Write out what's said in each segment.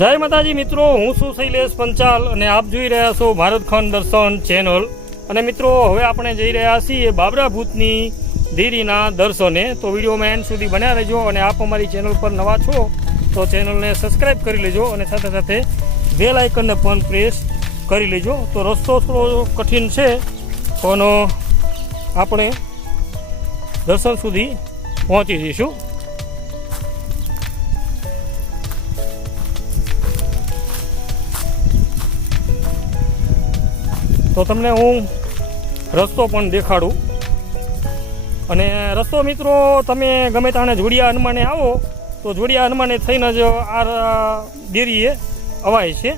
જય માતાજી મિત્રો, હું છું શૈલેષ પંચાલ અને આપ જોઈ રહ્યા છો ભારત ખંડ દર્શન ચેનલ। અને મિત્રો હવે આપણે જઈ રહ્યા છીએ બાબરા ભૂતની દેરીના દર્શને। તો વિડીયોમાં એન્ડ સુધી બન્યા રહેજો અને આપ અમારી ચેનલ પર નવા છો તો ચેનલને સબસ્ક્રાઈબ કરી લેજો અને સાથે સાથે બેલ આઇકનને પણ પ્રેસ કરી લેજો। તો રસ્તો થોડો કઠિન છે પણ આપણે દર્શન સુધી પહોંચી જઈશું। તો તમને હું રસ્તો પણ દેખાડું। અને રસ્તો મિત્રો તમે ગમે તાણે જોડિયા હનુમાને આવો તો જોડિયા હનુમાને થઈને જ આ ડેરીએ અવાય છે।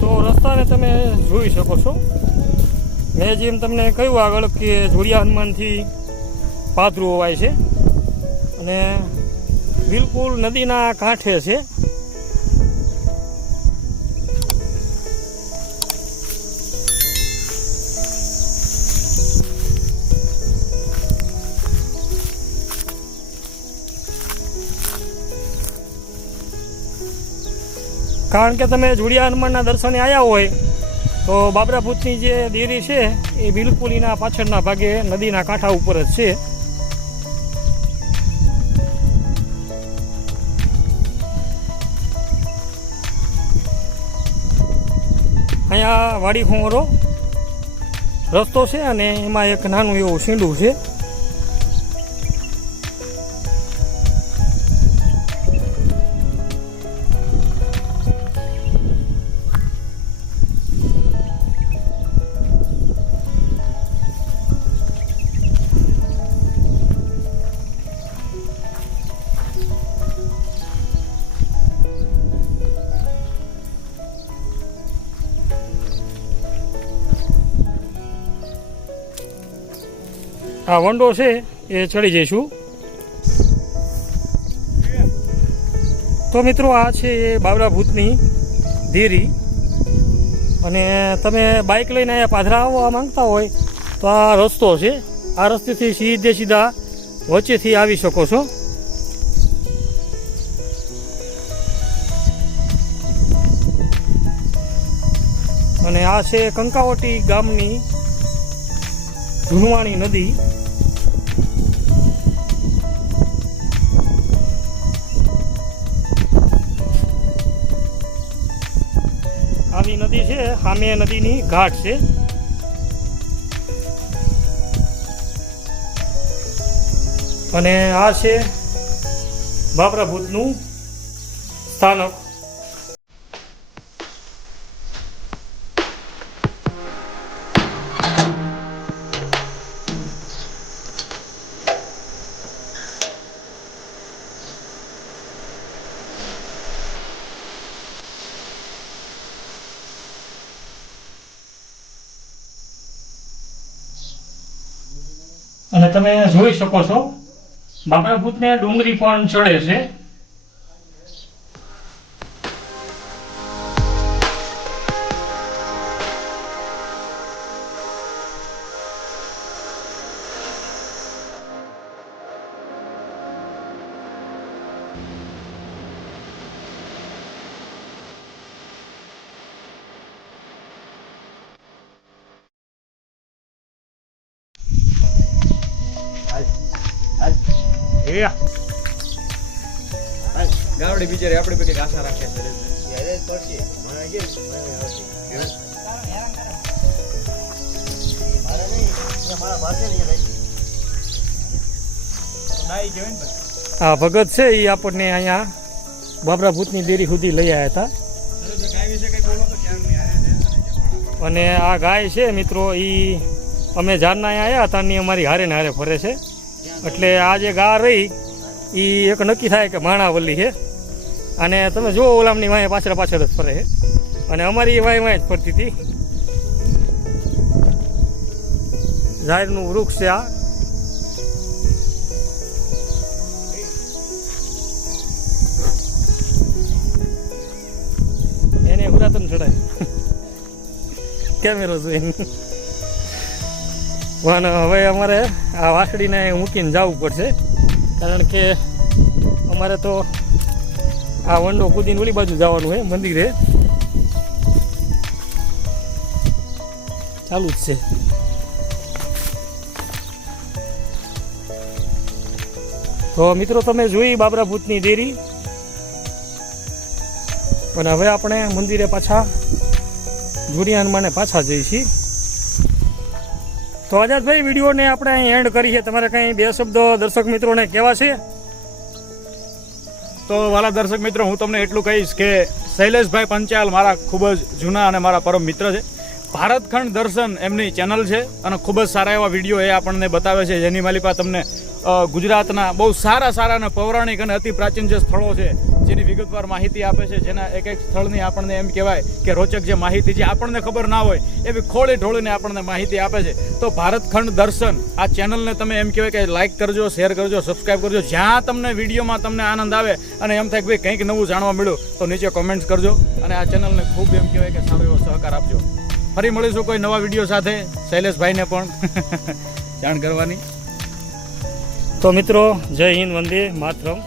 તો રસ્તાને તમે જોઈ શકો છો। મેં જેમ તમને કહ્યું આગળ કે જોડિયા હનુમાનથી પાદરું અવાય છે અને બિલકુલ નદીના કાંઠે છે। કારણ કે તમે જોડિયા હનુમાનના દર્શને આવ્યા હોય તો બાબરા ભૂતની જે દેરી છે એ બિલકુલ એના પાછળના ભાગે નદીના કાંઠા ઉપર જ છે। અહીંયા વાડી ખોંગરો રસ્તો છે અને એમાં એક નાનું એવું સીંડું છે। આ વંડો છે એ ચડી જઈશું। તો મિત્રો આ છે એ બાબરા ભૂતની દેરી અને તમે બાઇક લઈને અહીંયા પાદરા આવવા માંગતા હોય તો આ રસ્તો છે। આ રસ્તેથી સીધા વચ્ચેથી આવી શકો છો। અને આ છે કંકાવટી ગામની ઝુણવાણી નદી। આવી નદી છે, સામે નદીની ઘાટ છે। અને આ છે બાબરા ભૂતનું સ્થાનક। અને તમે જોઈ શકો છો બાબરા ભૂતને ડુંગરી પણ ચડે છે। ગાવડી બિચારી આપણે બધી આશા રાખે છે। આ ભગત છે એ આપણને અહીંયા બાબરા ભૂતની દેરી સુધી લઈ આવ્યા હતા। અને આ ગાય છે મિત્રો એ અમે જારના અહીંયા આવ્યા ત્યાંની અમારી હારે ને હારે ફરે છે। એટલે આ જે ગા રહી એ એક નક્કી થાય કે માણાવલ્લી છે। અને તમે જુઓ ઓલામની વાંહે પાછળ જ ફરે છે અને અમારી વાંહે જ ફરતી હતી। ઝાડનું વૃક્ષ છે આ। એને પુરાતન ચડાય કેમેરો જોઈને। પણ હવે અમારે આ વાસળીને મૂકીને જવું પડશે કારણ કે અમારે તો આ વંડો કૂદીને ઓલી બાજુ જવાનું છે મંદિરે, ચાલુ જ છે. તો મિત્રો તમે જોઈ બાબરા ભૂતની દેરી, અને હવે આપણે મંદિરે પાછા જોડિયા હનુમાને પાછા જઈશી. તો આઝાદભાઈ વિડીયોને આપણે અહીં એન્ડ કરીએ. તમારે કંઈ બે શબ્દો દર્શક મિત્રોને કહેવા છે? તો વાલા દર્શક મિત્રો, હું તમને એટલું કહીશ કે શૈલેષભાઈ પંચાલ મારા ખૂબ જ જૂના અને મારા પરમ મિત્ર છે. ભારતખંડ દર્શન એમની ચેનલ છે અને ખૂબ જ સારા એવા વિડીયો એ આપણને બતાવે છે, જેની માલિપા તમને ગુજરાતના બહુ સારા અને પૌરાણિક અને અતિ પ્રાચીન જે સ્થળો છે જેની વિગતવાર માહિતી આપે છે, જેના એક એક સ્થળની આપણને એમ કહેવાય કે રોચક જે માહિતી જે આપણને ખબર ના હોય એવી ખોળી ઢોળીને આપણને માહિતી આપે છે. તો ભારતખંડ દર્શન આ ચેનલને તમે એમ કહેવાય કે લાઇક કરજો, શેર કરજો, સબસ્ક્રાઈબ કરજો. જ્યાં તમને વિડીયોમાં તમને આનંદ આવે અને એમ થાય કે ભાઈ કંઈક નવું જાણવા મળ્યું તો નીચે કોમેન્ટ્સ કરજો અને આ ચેનલને ખૂબ એમ કહેવાય કે સારો એવો સહકાર આપજો. ફરી મળીશું કોઈ નવા વિડીયો સાથે, શૈલેષભાઈને પણ જાણ કરવાની. તો મિત્રો, જય હિન્દ, વંદે માતરમ.